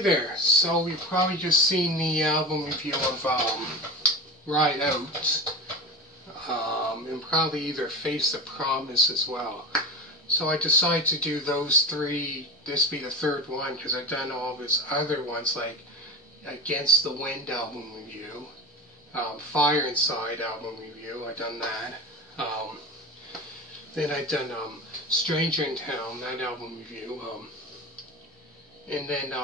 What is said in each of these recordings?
there. So you've probably just seen the album review of Ride Out, and probably either Face the Promise as well. So I decided to do those three, this be the third one, because I've done all of his other ones, like Against the Wind album review, Fire Inside album review, I've done that. Then I've done Stranger in Town, that album review. And then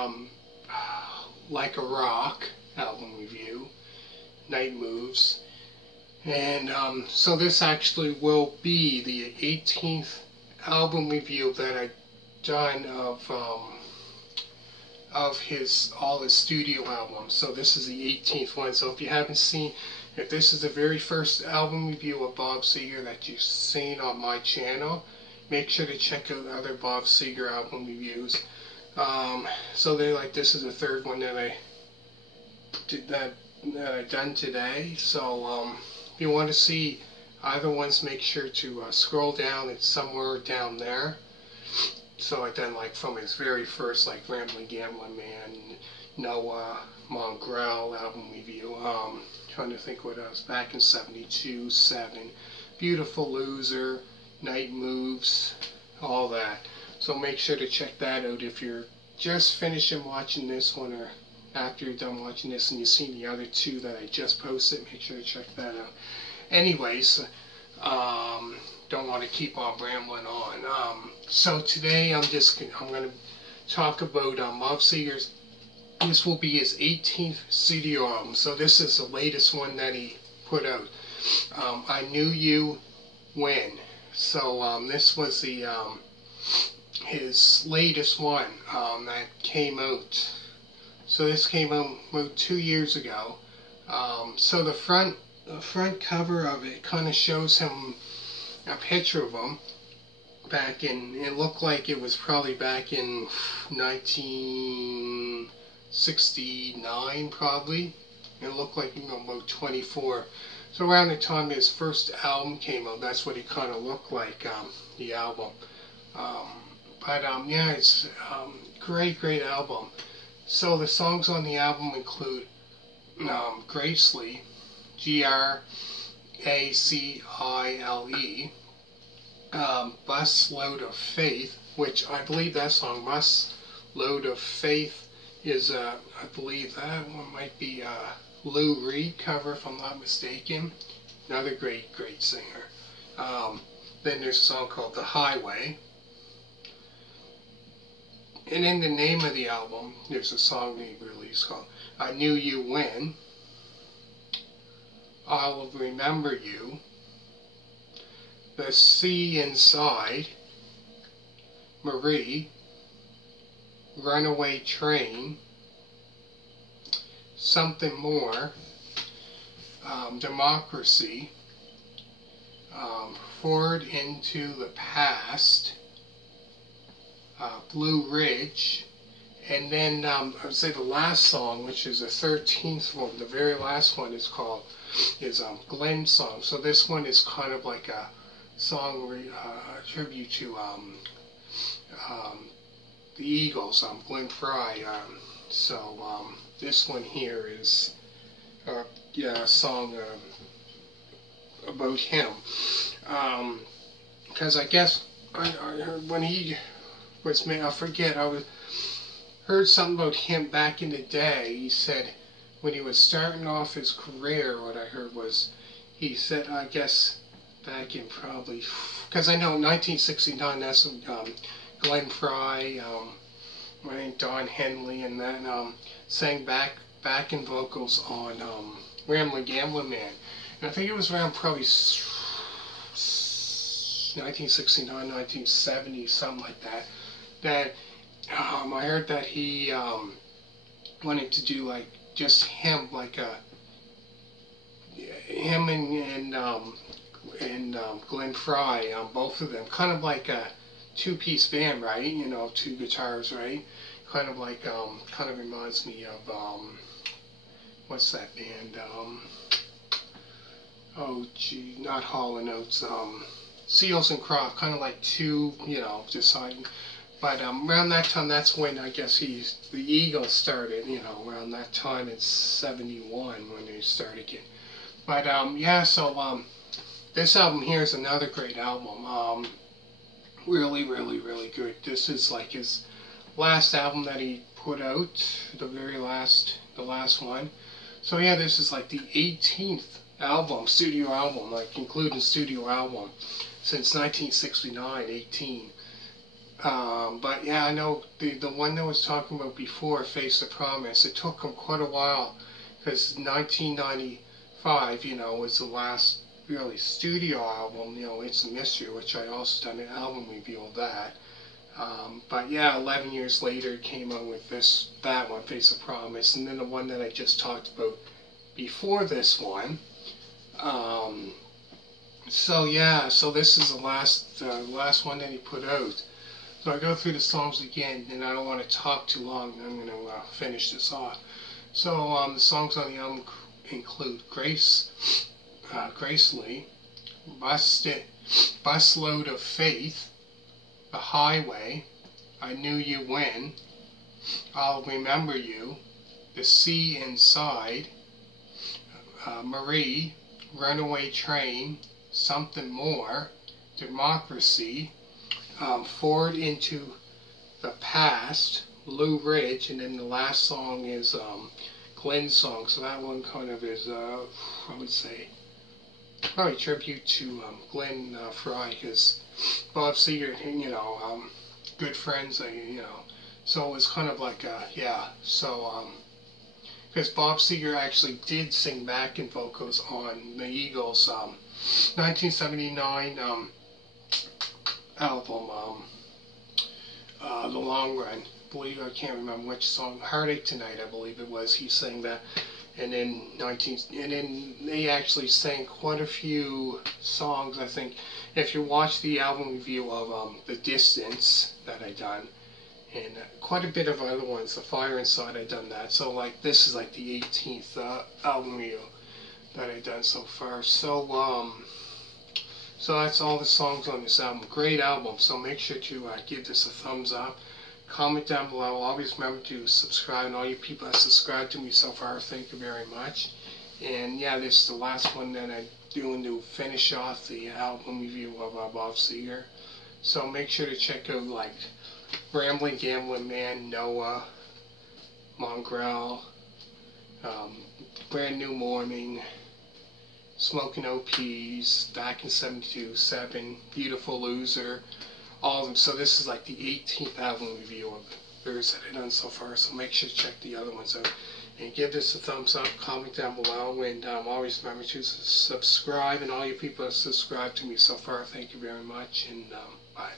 Like a Rock album review, Night Moves. And so this actually will be the 18th album review that I've done of all his studio albums. So this is the 18th one. So if you haven't seen, if this is the very first album review of Bob Seger that you've seen on my channel, make sure to check out other Bob Seger album reviews. So they're like, this is the third one that I did that I've done today. So if you want to see either ones, make sure to scroll down. It's somewhere down there. So I've done like from his very first, like Ramblin, Gambin, Man, Noah, Mongrel album review. Trying to think what else. Back in '72, 7, Beautiful Loser, Night Moves, all that. So make sure to check that out if you're just finishing watching this one, or after you're done watching this and you've seen the other two that I just posted. Make sure to check that out. Anyways, don't want to keep on rambling on. So today I'm going to talk about Bob Seger's. This will be his 18th studio album. So this is the latest one that he put out. I Knew You When. So this was the his latest one that came out. So this came out 2 years ago. So the front cover of it kind of shows him, a picture of him back in, it looked like it was probably back in 1969 probably. It looked like, you know, about 24. So around the time his first album came out, that's what he kind of looked like, the album. Yeah, it's great album. So the songs on the album include Gracile, Gracile, Busload of Faith, which I believe that song, Busload of Faith, is, I believe that one might be a Lou Reed cover, if I'm not mistaken. Another great singer. Then there's a song called The Highway. And in the name of the album, there's a song they released called I Knew You When, I'll Remember You, The Sea Inside, Marie, Runaway Train, Something More, Democracy, Forward Into the Past, Blue Ridge, and then I would say the last song, which is the 13th one, the very last one is Glenn's song. So this one is kind of like a song, tribute to the Eagles, Glenn Frey. This one here is a song about him. Because I guess I heard when he was made, I forget, heard something about him back in the day. He said when he was starting off his career, what I heard was, he said, I guess back in probably, because I know in 1969, that's when Glenn Frey, Don Henley, and then sang backing vocals on Ramblin, Gambin, Man. And I think it was around probably 1969, 1970, something like that. That I heard that he wanted to do like just him, like him and Glenn Frey, both of them, kind of like a two-piece band, right? You know, two guitars, right? Kind of like kind of reminds me of what's that band? Oh gee, not Hall & Oates. Seals and Croft, kind of like two, you know, just like But around that time, that's when I guess the Eagles started, around that time in 71 when they started getting. But yeah, so this album here is another great album. Really, really, really good. This is like his last album that he put out, the last one. So yeah, this is like the 18th album, studio album, like including studio album, since 1969, 18. But yeah, I know the one that I was talking about before, Face the Promise, it took him quite a while, because 1995, was the last really studio album, It's a Mystery, which I also done an album review of that. But yeah, 11 years later, it came out with that one, Face the Promise, and then the one that I just talked about before this one. So yeah, so this is the last one that he put out. So I go through the songs again, and I don't want to talk too long. I'm going to finish this off. So the songs on the album include Gracile, Busload of Faith, The Highway, I Knew You When, I'll Remember You, The Sea Inside, Marie, Runaway Train, Something More, Democracy, Forward Into the Past, Blue Ridge, and then the last song is Glenn's song. So that one kind of is, I would say, probably tribute to Glenn Frey, because Bob Seger, good friends, so it was kind of like, yeah, so, because Bob Seger actually did sing backing vocals on the Eagles' 1979 album, The Long Run. I can't remember which song, Heartache Tonight, I believe it was, he sang that. And then they actually sang quite a few songs, I think. If you watch the album review of The Distance that I done, and quite a bit of other ones, The Fire Inside, I done that. So like this is like the 18th album review that I done so far. So so that's all the songs on this album. Great album. So make sure to give this a thumbs up. Comment down below. Always remember to subscribe, and all you people that subscribed to me so far, thank you very much. And yeah, this is the last one that I'm doing to finish off the album review of Bob Seger. So make sure to check out like Ramblin, Gambin, Man, Noah, Mongrel, Brand New Morning, Smoking OPs, Back in 72, 7, Beautiful Loser, all of them. So this is like the 18th album review of theirs that I've done so far, so make sure to check the other ones out. And give this a thumbs up, comment down below, and always remember to subscribe, and all you people that subscribed to me so far, thank you very much, and bye.